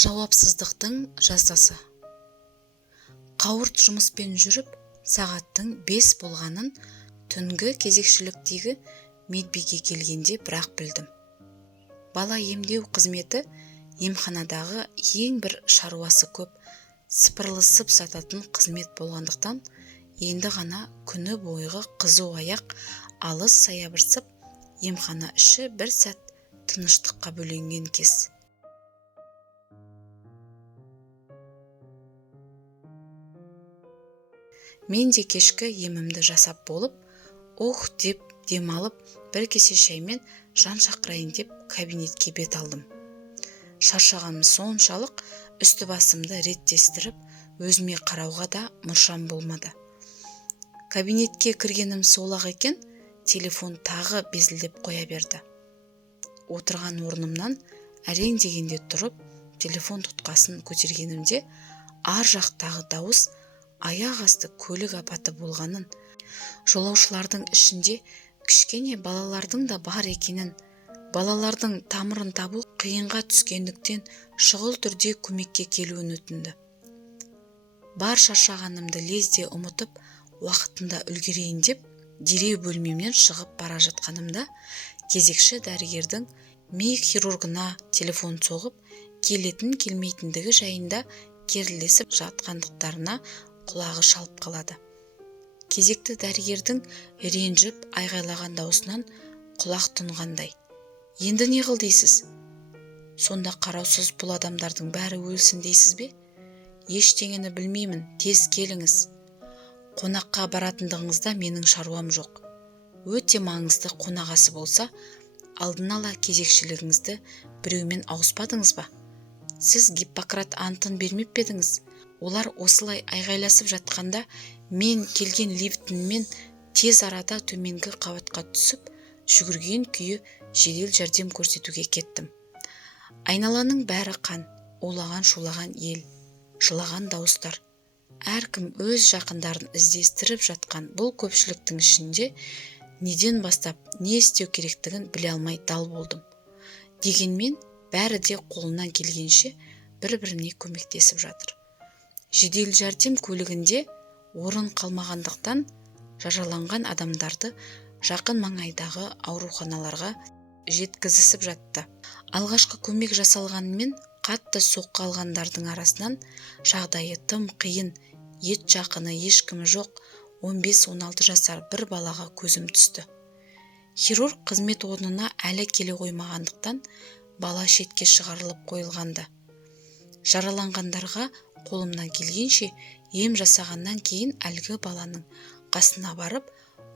Жауапсыздықтың жазасы. Қауырт жұмыспен жүріп, сағаттың 5 болғанын түнгі кезекшіліктегі медбике келгенде бірақ білдім. Бала емдеу қызметі емханадағы ең бір шаруасы көп, сыпырылысып сататын қызмет болғандықтан, енді ғана күні бойғы қызу аяқ алыс саябырсып, емхана іші бір сәт тыныштыққа бөленген кез. Мен де кешкі емімді жасап болып, деп демалып, бір кесе шаймен жан шақырайын деп кабинетке бет алдым. Шаршағаным соншалық үсті басымды реттестіріп, өзіме қарауға да мұршам болмады. Кабинетке кіргенім сол-ақ екен, телефон тағы безілдеп қоя берді. Отырған орнымнан әрең дегенде тұрып, телефон тұтқасын көтергенімде, ар жақтағы дауыс аяқ асты көлік апаты болғанын, жолаушылардың ішінде кішкене балалардың да бар екенін, балалардың тамырын табу қиынға түскендіктен шұғыл түрде көмекке келуін өтінді. Бар шаршағанымды лезде ұмытып, уақытында үлгерейін деп, дереу бөлмемнен шығып бара жатқанымда, кезекші дәрігердің ми хирургына телефон соғып, келетін келмейтіндігі жайында керілесіп жатқандықтарына құлағы шалып қалады. Кезекті дәрігердің ренжіп айғайлаған даусынан құлақ тұнғандай. Енді не қыл дейсіз? Сонда қараусыз бұл адамдардың бәрі өлсін дейсіз бе? Ештеңені білмеймін, тез келіңіз. Қонаққа баратындығыңызда менің шаруам жоқ. Өте маңызды қонағасы болса, алдын ала кезекшілігіңізді біреумен ауыспадыңыз ба? Сіз Гиппократ антын бермеп пе едіңіз? Олар осылай айғайласып жатқанда, мен келген лифтіммен тез арада төменгі қабатқа түсіп, жүгірген күйі жедел жәрдем көрсетуге кеттім. Айналаның бәрі қан, улаған-шулаған ел, жылаған дауыстар. Әркім өз жақындарын іздестіріп жатқан бұл көпшіліктің ішінде неден бастап не істеу керектігін біле алмай дал болдым. Дегенмен, бәрі де қолынан келгенше бір-біріне көмектесіп жатыр. Жедел жәрдем көлігінде орын қалмағандықтан жараланған адамдарды жақын маңайдағы ауруханаларға жеткізісіп жатты. Алғашқы көмек жасалғанымен қатты соққы алғандардың арасынан жағдайы тым қиын, ет жақыны ешкімі жоқ 15-16 жасар бір балаға көзім түсті. Хирург қызмет орнына әлі келе қоймағандықтан бала шетке шығарылып қойылғанды. Жараланғандарға қолымнан келгенше ем жасағаннан кейін әлгі баланың қасына барып,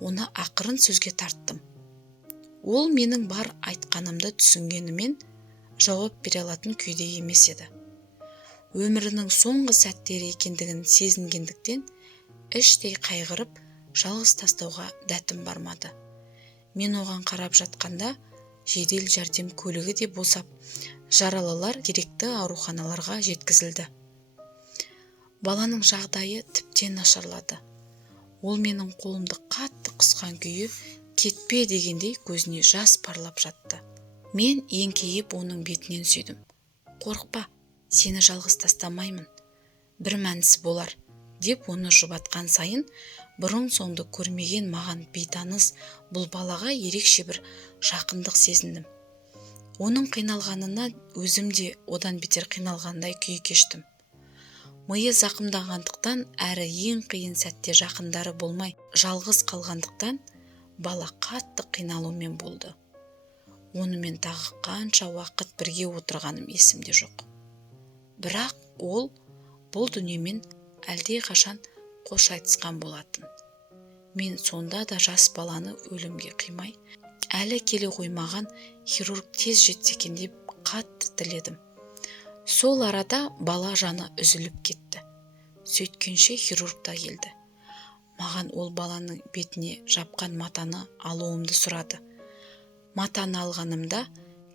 оны ақырын сөзге тарттым. Ол менің бар айтқанымды түсінгенімен жауап бере алатын күйде емес еді. Өмірінің соңғы сәттері екендігін сезінгендіктен іштей қайғырып, жалғыз тастауға дәтім бармады. Мен оған қарап жатқанда жедел жәрдем көлігі де босап, жаралылар керекті ауруханаларға жеткізілді. Баланың жағдайы тіптен нашарлады. Ол менің қолымды қатты қысқан күйі кетпе дегендей көзіне жас парлап жатты. Мен еңкейіп оның бетінен сүйдім. Қорықпа, сені жалғыз тастамаймын. Бір мәнісі болар, деп оны жұбатқан сайын, бұрын соңды көрмеген маған бейтаныс бұл балаға ерекше бір жақындық сезіндім. Оның қиналғанына өзім де одан бетер қиналғандай күй кештім. Миы зақымдағандықтан әрі ең қиын сәтте жақындары болмай жалғыз қалғандықтан бала қатты қиналумен болды. Онымен тағы қанша уақыт бірге отырғаным есімде жоқ. Бірақ ол бұл дүниемен әлде қашан қош айтысқан болатын. Мен сонда да жас баланы өлімге қимай, әлі келе қоймаған хирург тез жетсе екен деп қатты тіледім. Сол арада бала жаны үзіліп кетті. Сөйткенше хирург та келді. Маған ол баланың бетіне жапқан матаны алуымды сұрады. Матаны алғанымда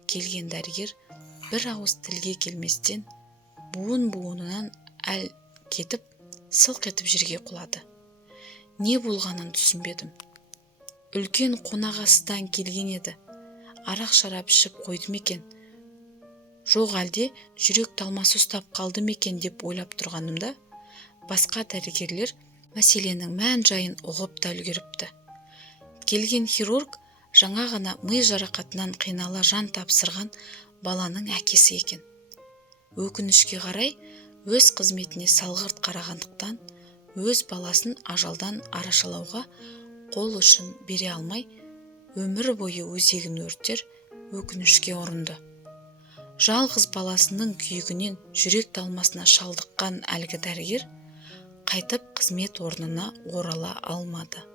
келген дәрігер бір ауыз тілге келместен буын-буынынан әл кетіп, сылқ етіп жерге құлады. Не болғанын түсінбедім. Үлкен қонағасыдан келген еді. Арақ шарап ішіп қойды ма екен? жоқ әлде жүрек талмасы ұстап қалды ма екен деп ойлап тұрғанымда басқа дәрігерлер мәселенің мән-жайын ұғып та үлгеріпті. Келген хирург жаңа ғана ми жарақатынан қинала жан тапсырған баланың әкесі екен. Өкінішке қарай өз қызметіне салғырт қарағандықтан өз баласын ажалдан арашалауға қол ұшын бере алмай өмір бойы өзегін өртер өкінішке ұрынды. Жалғыз баласының күйігінен жүрек талмасына шалдыққан әлгі дәрігер қайтып қызмет орнына орала алмады.